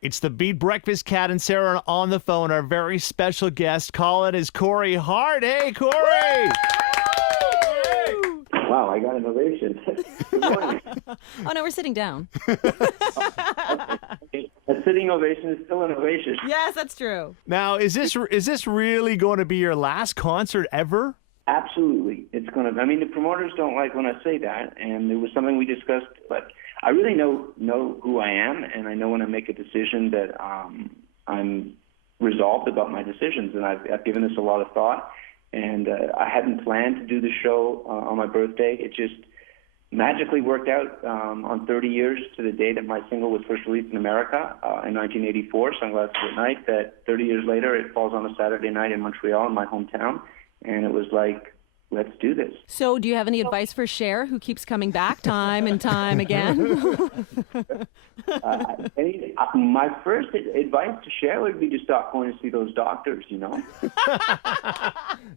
It's the Beat Breakfast. Cat and Sarah on the phone. Our very special guest. Colin is Corey Hart. Hey, Corey! Wow, I got an ovation. Good morning. Oh, no, we're sitting down. A sitting ovation is still an ovation. Yes, that's true. Now, is this really going to be your last concert ever? Absolutely. It's going to. I mean, the promoters don't like when I say that, and it was something we discussed, but I really know who I am, and I know when I make a decision that I'm resolved about my decisions, and I've given this a lot of thought, and I hadn't planned to do the show on my birthday. It just magically worked out on 30 years to the day that my single was first released in America in 1984, Sunglasses at Night, that 30 years later it falls on a Saturday night in Montreal, in my hometown, and it was like, let's do this. So do you have any advice for Cher, who keeps coming back time and time again? My first advice to Cher would be to stop going to see those doctors, you know?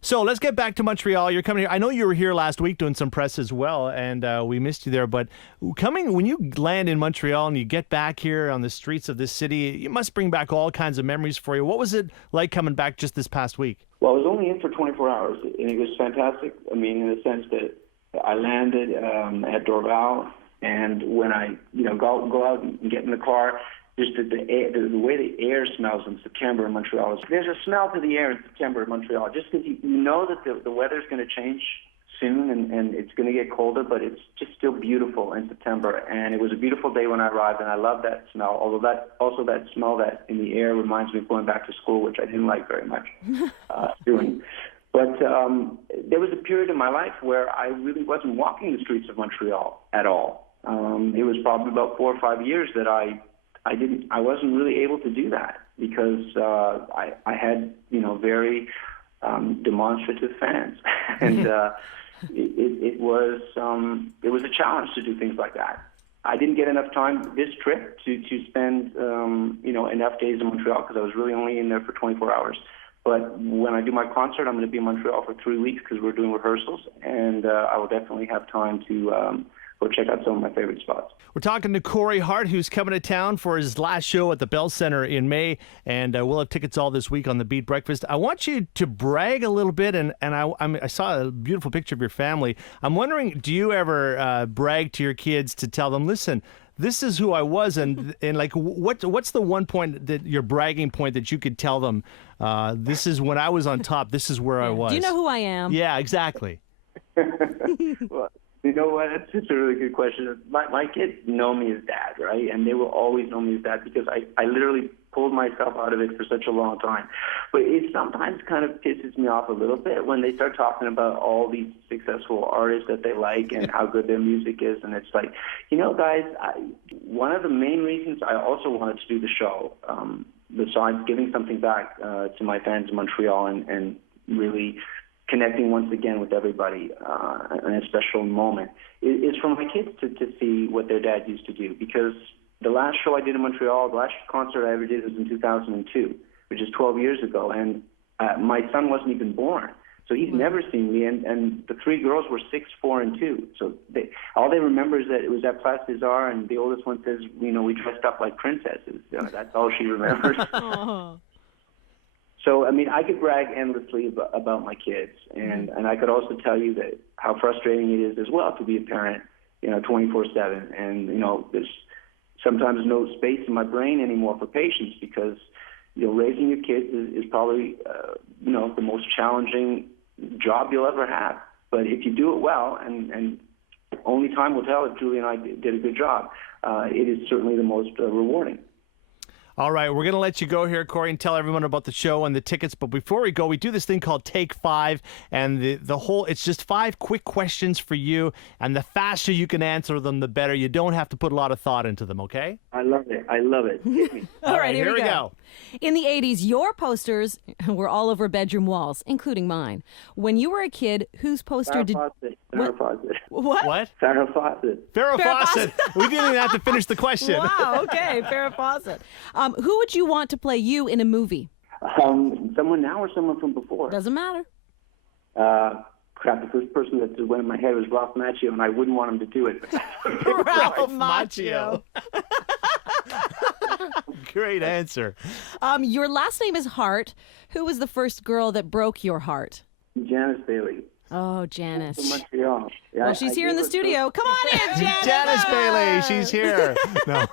So let's get back to Montreal. You're coming here. I know you were here last week doing some press as well, and we missed you there. But when you land in Montreal and you get back here on the streets of this city, you must bring back all kinds of memories for you. What was it like coming back just this past week? Well, I was only in for 24 hours, and it was fantastic. I mean, in the sense that I landed at Dorval, and when I, go out and get in the car, just the way the air smells in September in Montreal. There's a smell to the air in September in Montreal, just because you know that the weather's going to change soon, and it's going to get colder, but it's just still beautiful in September. And it was a beautiful day when I arrived, and I love that smell, although that smell that in the air reminds me of going back to school, which I didn't like very much doing. But there was a period in my life where I really wasn't walking the streets of Montreal at all. It was probably about 4 or 5 years that I wasn't really able to do that because I had very demonstrative fans, and it was a challenge to do things like that. I didn't get enough time this trip to spend enough days in Montreal because I was really only in there for 24 hours. But when I do my concert, I'm going to be in Montreal for 3 weeks because we're doing rehearsals, and I will definitely have time to go check out some of my favorite spots. We're talking to Corey Hart, who's coming to town for his last show at the Bell Center in May, and we'll have tickets all this week on the Beat Breakfast. I want you to brag a little bit, and I saw a beautiful picture of your family. I'm wondering, do you ever brag to your kids to tell them, listen, this is who I was, and like what's the one point that your bragging point that you could tell them, this is when I was on top, this is where I was. Do you know who I am? Yeah, exactly. Well, you know what? That's a really good question. My kids know me as dad, right? And they will always know me as dad because I literally pulled myself out of it for such a long time. But it sometimes kind of pisses me off a little bit when they start talking about all these successful artists that they like and how good their music is. And it's like, guys, one of the main reasons I also wanted to do the show, besides giving something back to my fans in Montreal and really connecting once again with everybody in a special moment, is for my kids to see what their dad used to do. Because the last show I did in Montreal, the last concert I ever did was in 2002, which is 12 years ago, and my son wasn't even born. So he's never seen me, and the 3 girls were 6, 4, and 2. So all they remember is that it was at Place des Arts, and the oldest one says, we dressed up like princesses. That's all she remembers. So, I mean, I could brag endlessly about my kids, and I could also tell you that how frustrating it is as well to be a parent, 24/7. And, there's sometimes no space in my brain anymore for patience because, raising your kids is probably, the most challenging job you'll ever have. But if you do it well, and only time will tell if Julie and I did a good job, it is certainly the most rewarding. All right, we're going to let you go here, Corey, and tell everyone about the show and the tickets. But before we go, we do this thing called Take 5, and it's just 5 quick questions for you, and the faster you can answer them, the better. You don't have to put a lot of thought into them, okay? I love it. Hit me. All right, here we go. In the 80s, your posters were all over bedroom walls, including mine. When you were a kid, whose poster did... Farrah Fawcett. What? Farrah Fawcett. Farrah Fawcett. We didn't even have to finish the question. Wow, okay, Farrah Fawcett. Who would you want to play you in a movie? Someone now or someone from before? Doesn't matter. The first person that just went in my head was Ralph Macchio, and I wouldn't want him to do it. Ralph Macchio. Great answer. Your last name is Hart. Who was the first girl that broke your heart? Janice Bailey Oh, Janice. from Montreal. Yeah, Well, she's here in the studio. Come on in, Janice. Janice Bailey, she's here. No.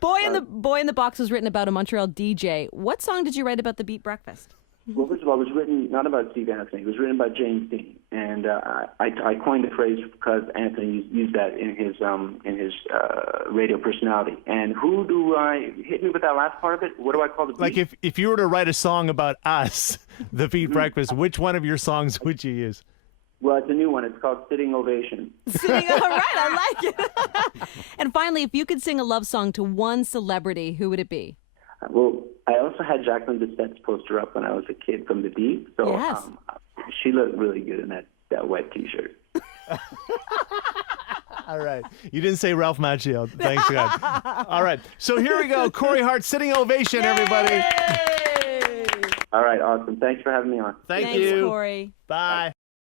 Boy in the Box was written about a Montreal DJ. What song did you write about the Beat Breakfast? Well, first of all, it was written not about Steve Anthony. It was written by James Dean, and I coined the phrase because Anthony used that in his radio personality. And who do I hit me with that last part of it? What do I call the beat? Like if you were to write a song about us, the Beat Breakfast, which one of your songs would you use? Well, it's a new one. It's called Sitting Ovation. Sitting, all right, I like it. And finally, if you could sing a love song to one celebrity, who would it be? Well, I also had Jacqueline Bissette's poster up when I was a kid from the Deep, so Yes. She looked really good in that wet T-shirt. All right. You didn't say Ralph Macchio. Thanks, God. All right. So here we go. Corey Hart, Sitting Ovation, everybody. All right, awesome. Thanks for having me on. Thanks, Thanks, you. Corey. Bye.